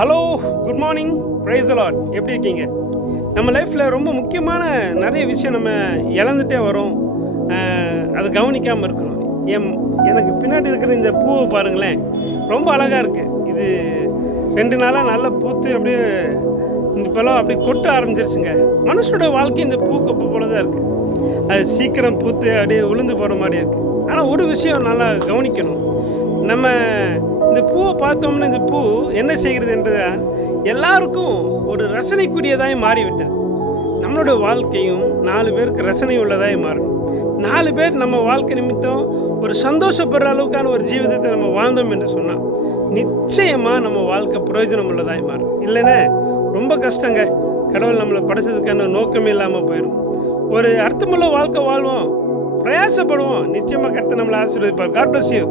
Hello, good morning, praise lord. எப்படி இருக்கீங்க? நம்ம லைஃப்பில் ரொம்ப முக்கியமான நிறைய விஷயம் நம்ம இழந்துட்டே வரோம். அது கவனிக்காமல் இருக்கிறோம். எனக்கு பின்னாடி இருக்கிற இந்த பூவை பாருங்களேன், ரொம்ப அழகாக இருக்குது. இது 2 நாளாக நல்லா பூத்து அப்படியே இப்போல்லாம் அப்படியே கொட்ட ஆரம்பிச்சிருச்சுங்க. மனுஷனோட வாழ்க்கை இந்த பூக்கொப்பை போல தான் இருக்குது. அது சீக்கிரம் பூத்து அப்படியே உளுந்து போகிற மாதிரி இருக்குது. ஆனால் ஒரு விஷயம் நல்லா கவனிக்கணும். நம்ம இந்த பூவை பார்த்தோம்னா இந்த பூ என்ன செய்கிறது என்றால் எல்லாருக்கும் ஒரு ரசனைக்குரியதாய் மாறிவிட்டது. நம்மளோட வாழ்க்கையும் 4 பேருக்கு ரசனை உள்ளதாய் மாறணும். 4 பேர் நம்ம வாழ்க்கை நிமித்தம் ஒரு சந்தோஷப்படுற அளவுக்கான ஒரு ஜீவிதத்தை நம்ம வாழ்ந்தோம் என்று சொன்னால் நிச்சயமாக நம்ம வாழ்க்கை பிரயோஜனம் உள்ளதாய் மாறும். இல்லைன்னா ரொம்ப கஷ்டங்க. கடவுள் நம்மளை படைச்சதுக்கான நோக்கமே இல்லாமல் போயிடும். ஒரு அர்த்தமுள்ள வாழ்க்கை வாழ்வோம், பிரயாசப்படுவோம். நிச்சயமாக கர்த்தர் நம்மளை ஆசீர்வதிப்பார். God bless you.